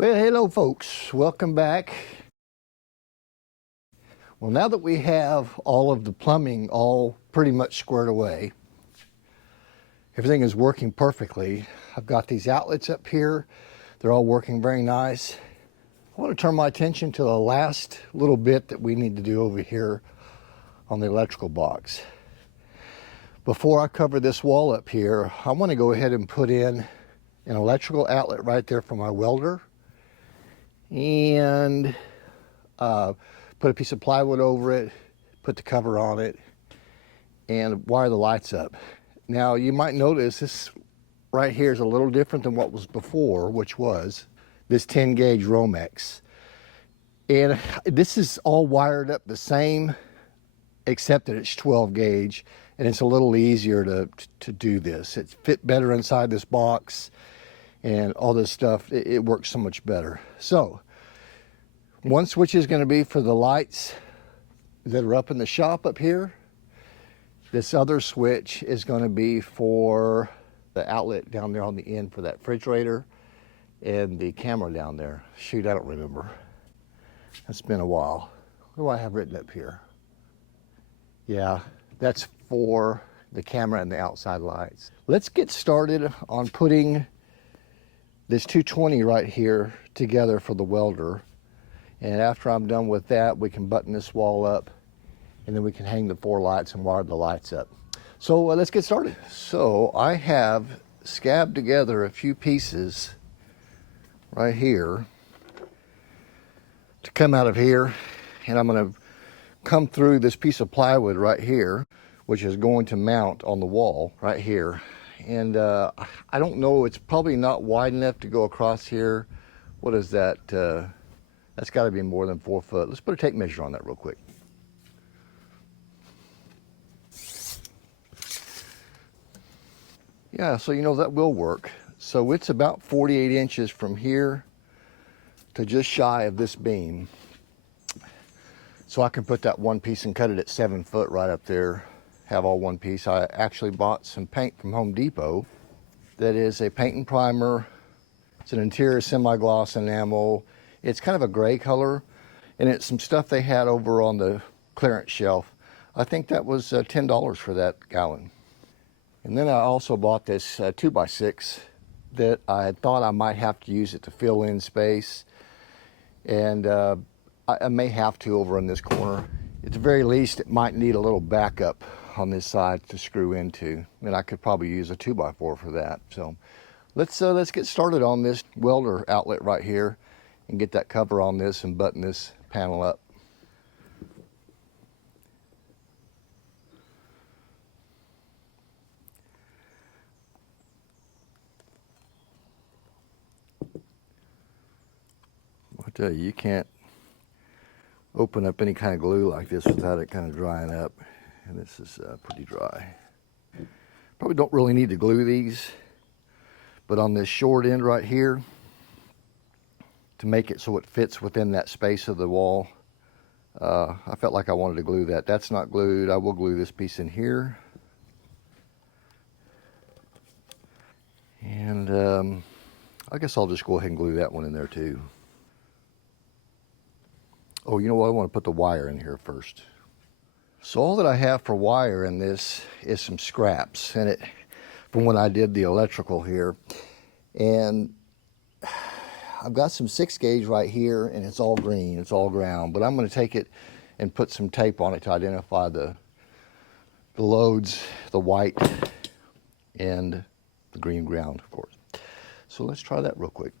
Well, hello folks, welcome back. Well, now that we have all of the plumbing all pretty much squared away, everything is working perfectly. I've got these outlets up here. They're all working very nice. I want to turn my attention to the last little bit that we need to do over here on the electrical box. Before I cover this wall up here, I want to go ahead and put in an electrical outlet right there for my welder, and put a piece of plywood over it, put the cover on it, and wire the lights up. Now you might notice this right here is a little different than what was before, which was this 10 gauge Romex. And this is all wired up the same, except that it's 12 gauge, and it's a little easier to do this. It fit better inside this box, and all this stuff, it works so much better. So, one switch is going to be for the lights that are up in the shop up here. This other switch is going to be for the outlet down there on the end for that refrigerator and the camera down there. Shoot, I don't remember. It's been a while. What do I have written up here? Yeah, that's for the camera and the outside lights. Let's get started on putting this 220 right here together for the welder. And after I'm done with that, we can button this wall up, and then we can hang the 4 lights and wire the lights up. So let's get started. So I have scabbed together a few pieces right here to come out of here, and I'm going to come through this piece of plywood right here, which is going to mount on the wall right here. And I don't know, it's probably not wide enough to go across here. What is that? That's got to be more than 4 foot. Let's put a tape measure on that real quick. Yeah, so you know that will work. So it's about 48 inches from here to just shy of this beam. So I can put that one piece and cut it at 7 foot right up there. Have all one piece. I actually bought some paint from Home Depot that is a paint and primer. It's an interior semi-gloss enamel. It's kind of a gray color, and it's some stuff they had over on the clearance shelf. I think that was $10 for that gallon. And then I also bought this 2x6 that I thought I might have to use it to fill in space, and I may have to over in this corner. At the very least, it might need a little backup on this side to screw into, and I could probably use a 2x4 for that. So let's get started on this welder outlet right here and get that cover on this and button this panel up. I tell you, you can't open up any kind of glue like this without it kind of drying up. And this is pretty dry. Probably don't really need to glue these, but on this short end right here, to make it so it fits within that space of the wall, I felt like I wanted to glue that. That's not glued. I will glue this piece in here. And I guess I'll just go ahead and glue that one in there too. Oh, you know what? I want to put the wire in here first. So all that I have for wire in this is some scraps in it from when I did the electrical here. And I've got some 6 gauge right here, and it's all green, it's all ground. But I'm going to take it and put some tape on it to identify the loads, the white and the green ground, of course. So let's try that real quick.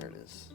There it is.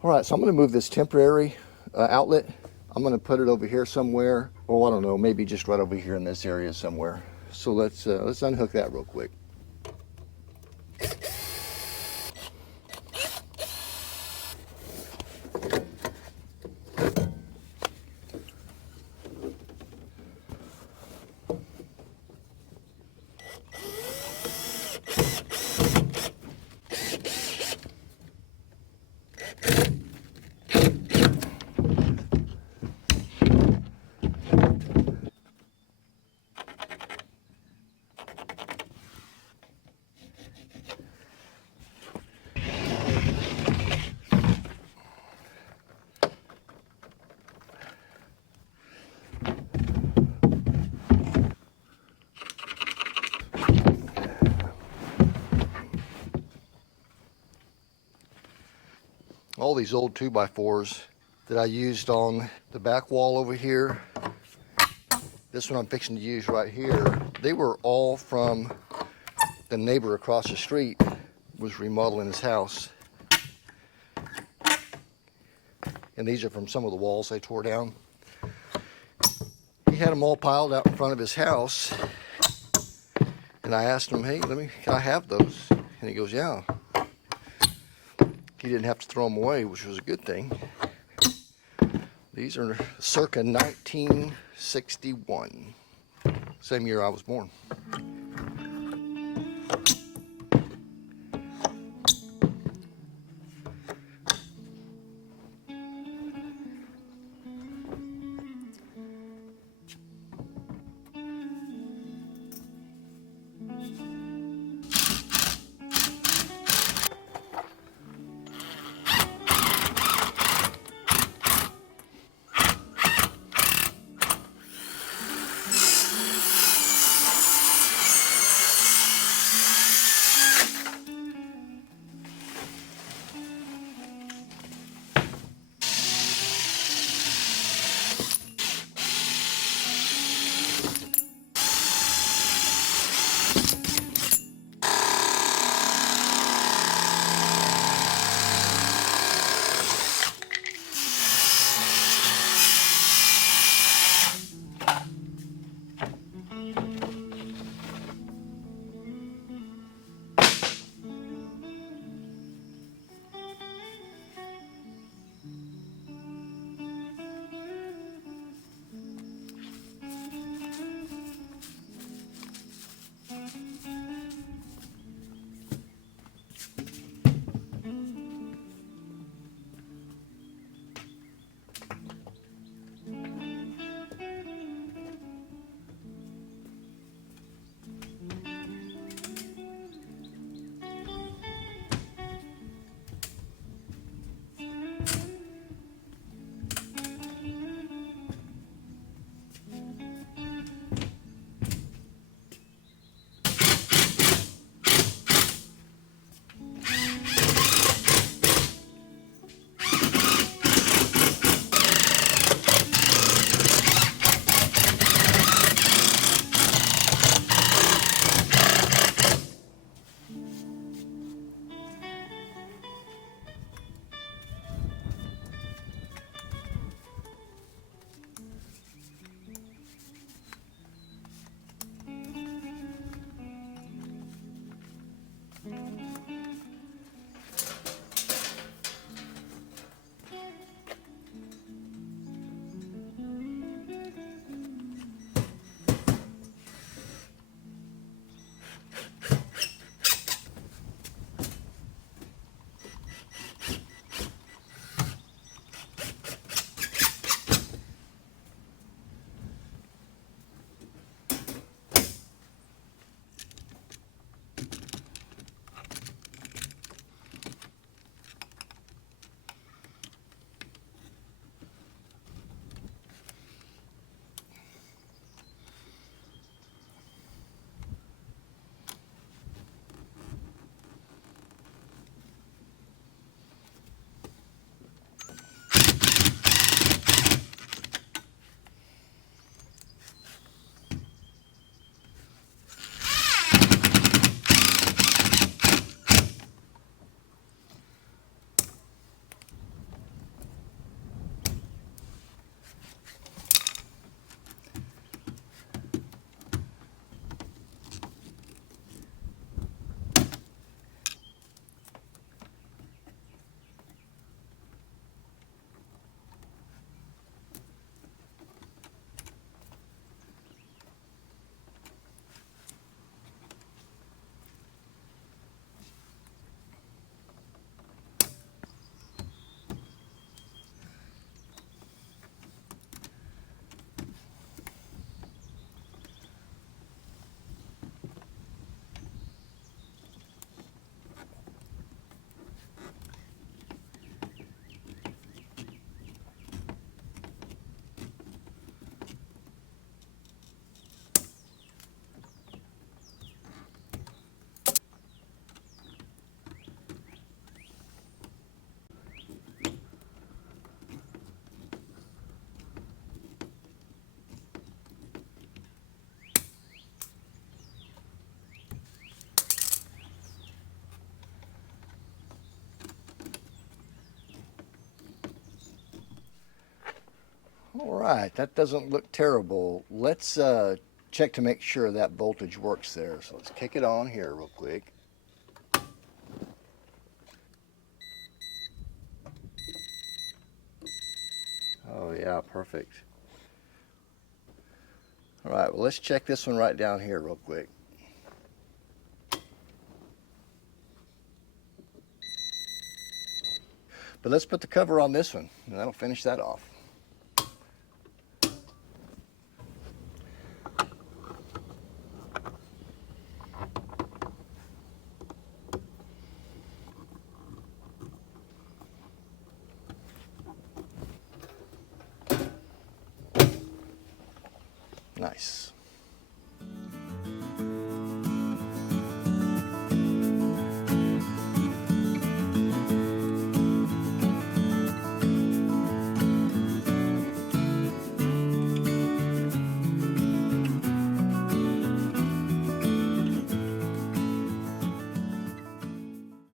All right, so I'm going to move this temporary outlet. I'm going to put it over here somewhere, or I don't know, maybe just right over here in this area somewhere. So let's unhook that real quick. All these old 2x4s that I used on the back wall over here, this one I'm fixing to use right here, they were all from the neighbor across the street was remodeling his house. And these are from some of the walls they tore down. He had them all piled out in front of his house. And I asked him, hey, can I have those? And he goes, yeah. He didn't have to throw them away, which was a good thing. These are circa 1961, same year I was born. All right, that doesn't look terrible. Let's check to make sure that voltage works there. So let's kick it on here real quick. Oh yeah, perfect. All right, well, let's check this one right down here real quick. But let's put the cover on this one, and that'll finish that off. Nice.